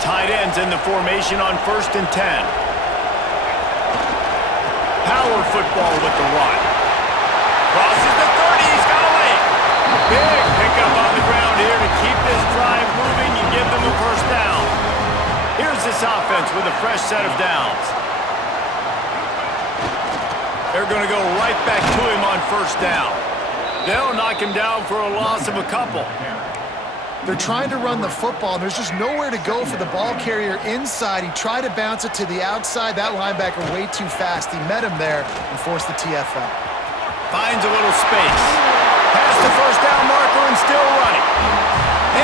tight ends in the formation on 1st and 10. Power football with the run. Crosses the 30, he's got a lane. Big pickup on the ground here to keep this drive moving and give them a first down. Here's this offense with a fresh set of downs. They're going to go right back to him on 1st down. They'll knock him down for a loss of a couple. They're trying to run the football, and there's just nowhere to go for the ball carrier inside. He tried to bounce it to the outside. That linebacker way too fast. He met him there and forced the TFL. Finds a little space. Past the first down marker and still running.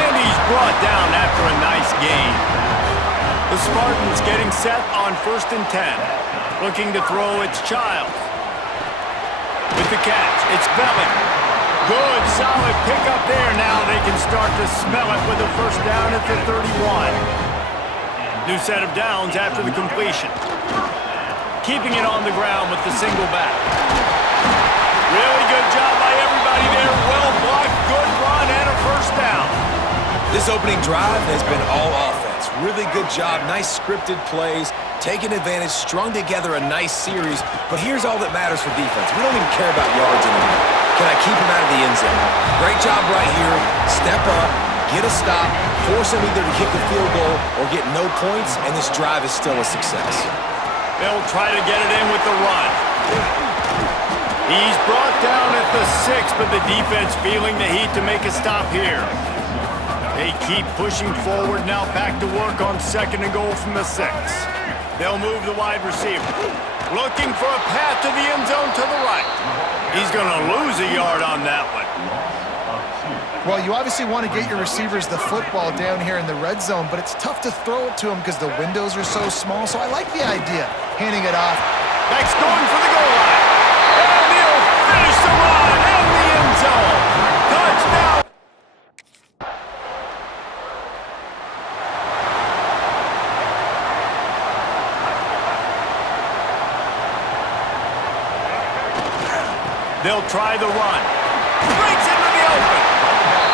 And he's brought down after a nice gain. The Spartans getting set on 1st and 10. Looking to throw its child. With the catch, it's Belling. Good, solid pickup there. Now they can start to smell it with a first down at the 31. New set of downs after the completion. Keeping it on the ground with the single back. Really good job by everybody there. Well blocked, good run, and a first down. This opening drive has been all offense. Really good job, nice scripted plays, taking advantage, strung together a nice series. But here's all that matters for defense. We don't even care about yards anymore. Can I keep him out of the end zone? Great job right here. Step up, get a stop, force him either to kick the field goal or get no points, and this drive is still a success. They'll try to get it in with the run. He's brought down at the 6, but the defense feeling the heat to make a stop here. They keep pushing forward, now back to work on 2nd and goal from the 6. They'll move the wide receiver. Looking for a path to the end zone to the right. He's going to lose a yard on that one. Well, you obviously want to get your receivers the football down here in the red zone, but it's tough to throw it to them because the windows are so small. So I like the idea, handing it off. Back's going for the goal line. And he'll finish the run in the end zone. Touchdown. They'll try the run. Breaks into the open.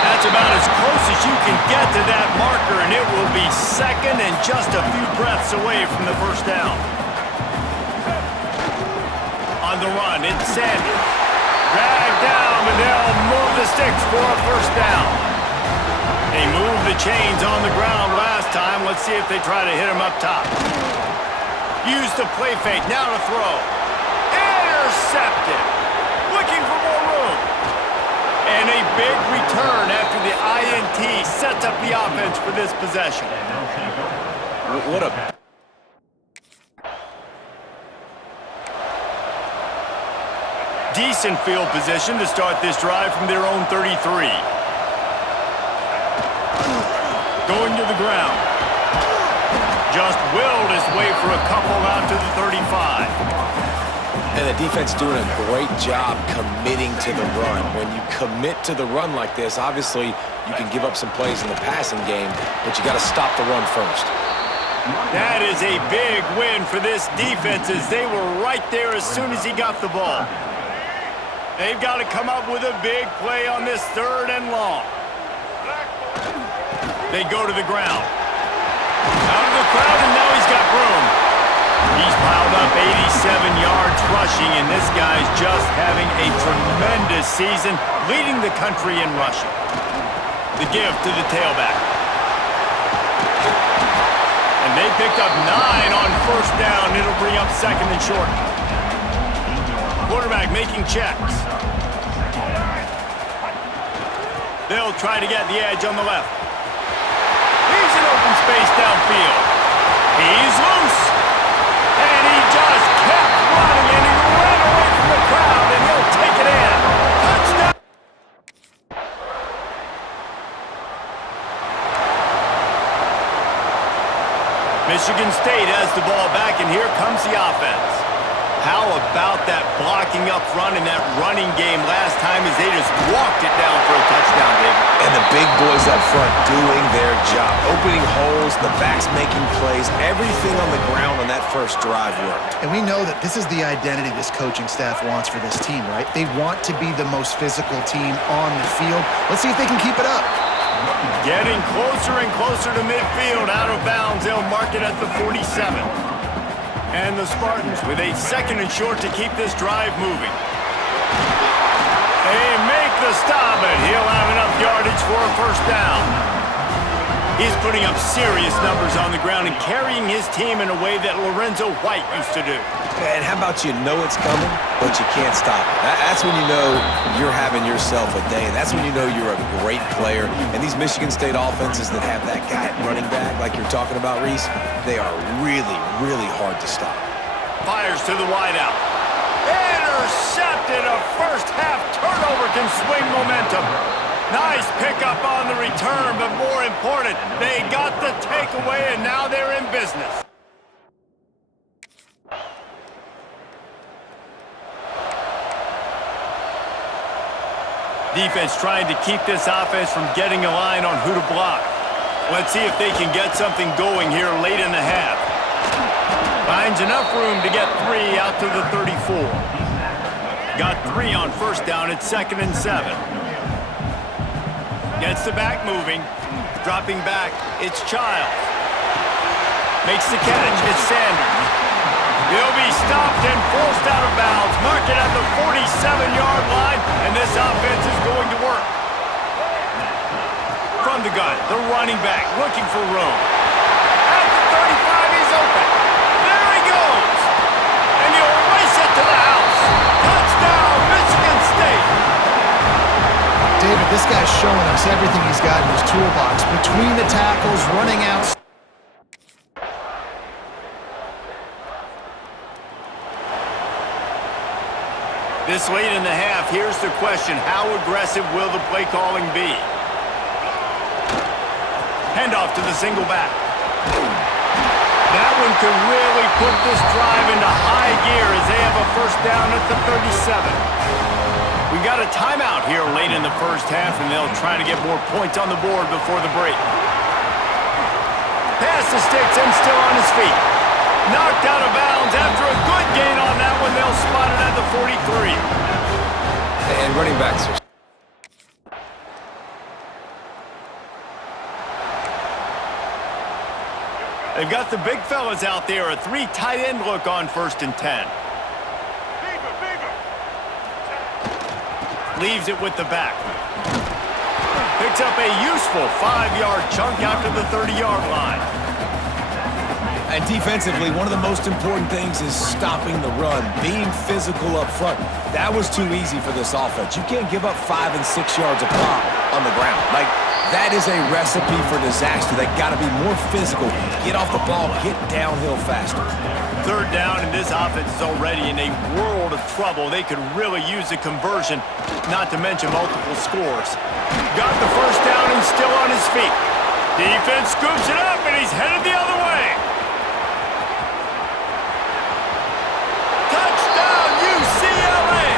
That's about as close as you can get to that marker, and it will be 2nd and just a few breaths away from the first down. On the run, it's Sanders. Dragged down, but they'll move the sticks for a first down. They moved the chains on the ground last time. Let's see if they try to hit him up top. Use the play fake, now to throw. Intercepted. Looking for more room. And a big return after the INT sets up the offense for this possession. What a... Decent field position to start this drive from their own 33. Going to the ground. Just willed his way for a couple out to the 35. And the defense doing a great job committing to the run. When you commit to the run like this, obviously you can give up some plays in the passing game, but you got to stop the run first. That is a big win for this defense as they were right there as soon as he got the ball. They've got to come up with a big play on this 3rd and long. They go to the ground. Out of the crowd, and now he's got room. He's piled up 87 yards rushing, and this guy's just having a tremendous season, leading the country in rushing. The give to the tailback. And they picked up 9 on 1st down. It'll bring up 2nd and short. Quarterback making checks. They'll try to get the edge on the left. Here's an open space downfield. He's loose. And he just kept running, and he ran away from the crowd, and he'll take it in. Touchdown! Michigan State has the ball back, and here comes the offense. How about that blocking up front and that running game last time as they just walked it down for a touchdown, David? And the big boys up front doing their job. Opening holes, the backs making plays. Everything on the ground on that first drive worked. And we know that this is the identity this coaching staff wants for this team, right? They want to be the most physical team on the field. Let's see if they can keep it up. Getting closer and closer to midfield, out of bounds. They'll mark it at the 47. And the Spartans with a second and short to keep this drive moving. They make the stop, but he'll have enough yardage for a first down. He's putting up serious numbers on the ground and carrying his team in a way that Lorenzo White used to do. And how about you know it's coming, but you can't stop it? That's when you know you're having yourself a day. That's when you know you're a great player. And these Michigan State offenses that have that guy at running back, like you're talking about, Reese, they are really, really hard to stop. Fires to the wideout. Intercepted. A first-half turnover can swing momentum. Nice pickup on the return, but more important, they got the takeaway, and now they're in business. Defense trying to keep this offense from getting a line on who to block. Let's see if they can get something going here late in the half. Finds enough room to get 3 out to the 34. Got 3 on first down at 2nd and 7. Gets the back moving. Dropping back, it's Childs. Makes the catch, it's Sanders. He'll be stopped and forced out of bounds. Mark it at the 47-yard line, and this offense is going to work. From the gun, the running back looking for room. At the 35, he's open. There he goes. And he'll race it to the house. Touchdown, Michigan State. David, this guy's showing us everything he's got in his toolbox. Between the tackles, running out. This late in the half, here's the question. How aggressive will the play calling be? Handoff to the single back. That one could really put this drive into high gear as they have a first down at the 37. We got a timeout here late in the first half, and they'll try to get more points on the board before the break. Pass to Sticks and still on his feet. Knocked out of bounds after a good gain on that one. They'll spot it at the 43. And running backs are... They've got the big fellas out there. A 3 tight end look on 1st and 10. Leaves it with the back. Picks up a useful 5-yard chunk out to the 30-yard line. And defensively, one of the most important things is stopping the run, being physical up front. That was too easy for this offense. You can't give up 5 and 6 yards a pop on the ground. Like, that is a recipe for disaster. They got to be more physical, get off the ball, get downhill faster. 3rd down, and this offense is already in a world of trouble. They could really use a conversion, not to mention multiple scores. Got the first down and still on his feet. Defense scoops it up, and he's headed the other way. Touchdown, UCLA!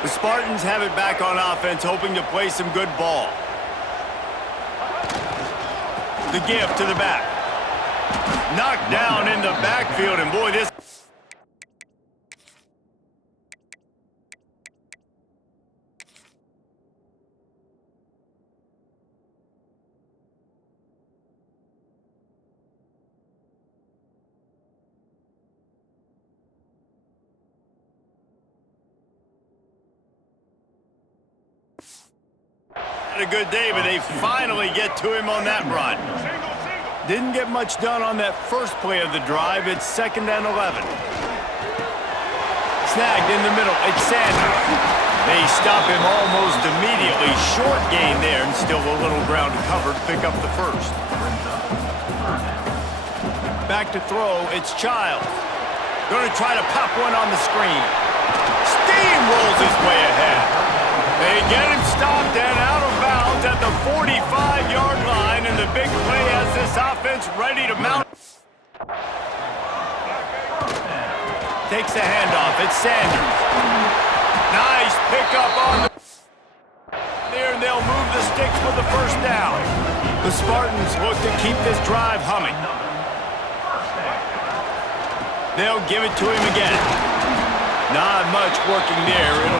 The Spartans have it back on offense, hoping to play some good ball. The give to the back. Knocked down in the backfield, and boy, this... A good day, but they finally get to him on that run. Didn't get much done on that first play of the drive. It's 2nd and 11. Snagged in the middle. It's Sanders. They stop him almost immediately. Short gain there, and still a little ground to cover to pick up the first. Back to throw. It's Childs. Going to try to pop one on the screen. Steamrolls his way ahead. They get him stopped and out of bounds at the 45-yard line, and the big play has this offense ready to mount. Takes the handoff. It's Sanders. Nice pickup on the... There, and they'll move the sticks with the first down. The Spartans look to keep this drive humming. They'll give it to him again. Not much working there.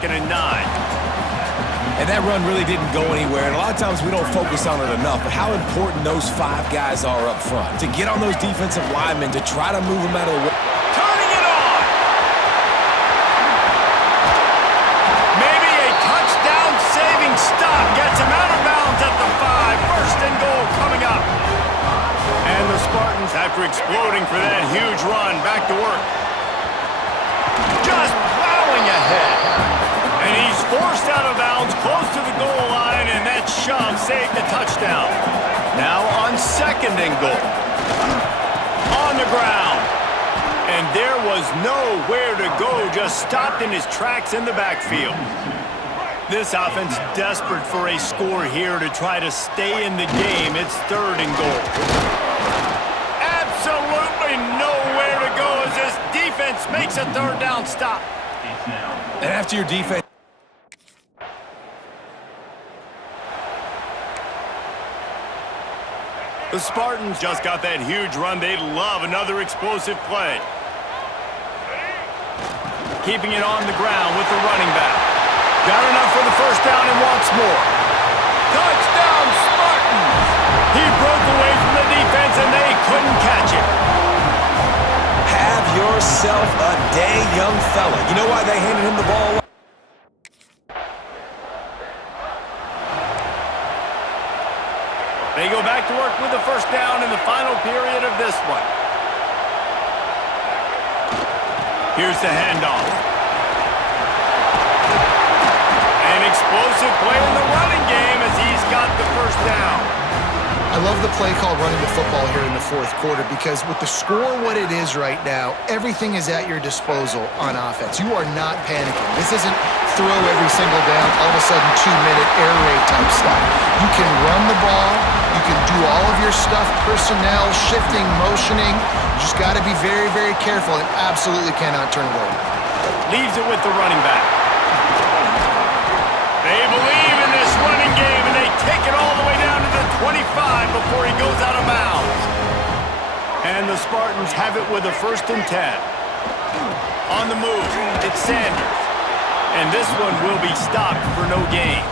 Get a 9. And that run really didn't go anywhere, and a lot of times we don't focus on it enough, but how important those 5 guys are up front. To get on those defensive linemen, to try to move them out of the way. Turning it on! Maybe a touchdown-saving stop gets him out of bounds at the 5. First and goal coming up. And the Spartans, after exploding for that huge run, back to work. Just plowing ahead. And he's forced out of bounds close to the goal line, and that shove saved the touchdown. Now on second and goal. On the ground. And there was nowhere to go, just stopped in his tracks in the backfield. This offense desperate for a score here to try to stay in the game. It's third and goal. Absolutely nowhere to go as this defense makes a third down stop. And after your defense... The Spartans just got that huge run. They'd love another explosive play. Keeping it on the ground with the running back. Got enough for the first down and wants more. Touchdown, Spartans! He broke away from the defense and they couldn't catch it. Have yourself a day, young fella. You know why they handed him the ball? They go back to work with the first down in the final period of this one. Here's the handoff. An explosive play in the running game as he's got the first down. I love the play call running the football here in the fourth quarter because with the score what it is right now, everything is at your disposal on offense. You are not panicking. This isn't throw every single down, all of a sudden 2-minute air raid type stuff. You can run the ball. You can do all of your stuff, personnel, shifting, motioning. You just got to be very, very careful and absolutely cannot turn it over. Leaves it with the running back. They believe in this running game, and they take it all the way down to the 25 before he goes out of bounds. And the Spartans have it with a 1st and 10. On the move, it's Sanders. And this one will be stopped for no gain.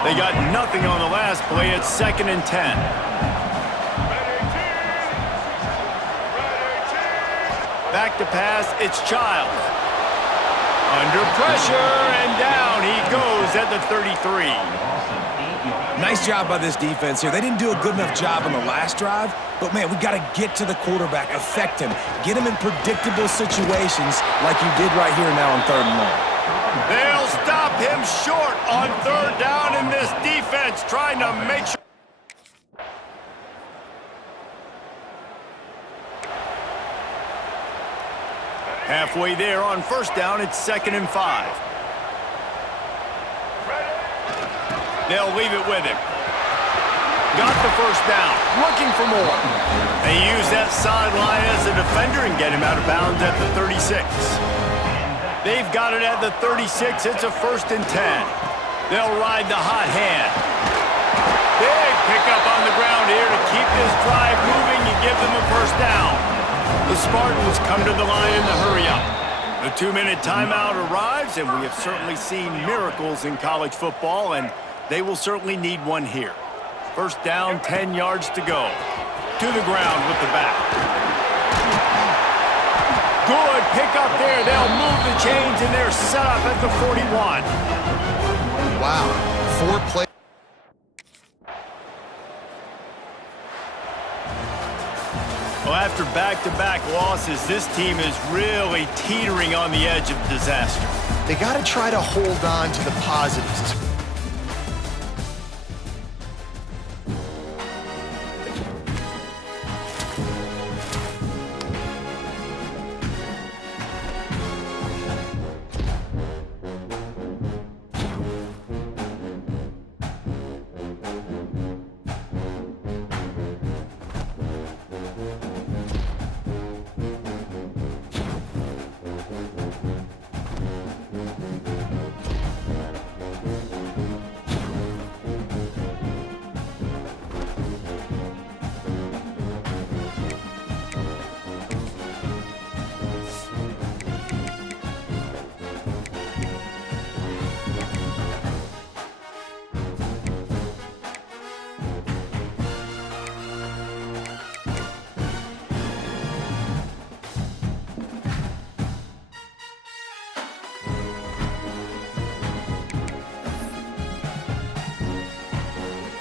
They got nothing on the last play. It's 2nd and 10. Back to pass, it's Childs. Under pressure, and down he goes at the 33. Nice job by this defense here. They didn't do a good enough job on the last drive, but man, we got to get to the quarterback, affect him, get him in predictable situations like you did right here now on 3rd and long. They'll stop him short on 3rd down in this defense, trying to make sure. Halfway there on 1st down, it's 2nd and 5. They'll leave it with him. Got the first down, looking for more. They use that sideline as a defender and get him out of bounds at the 36. They've got it at the 36. It's a 1st and 10. They'll ride the hot hand. Big pickup on the ground here to keep this drive moving and give them a first down. The Spartans come to the line in the hurry-up. The 2-minute timeout arrives, and we have certainly seen miracles in college football, and they will certainly need one here. First down, 10 yards to go. To the ground with the back. Good pick up there. They'll move the chains, and they're set up at the 41. Wow. 4 plays. Well, after back-to-back losses, this team is really teetering on the edge of disaster. They got to try to hold on to the positives.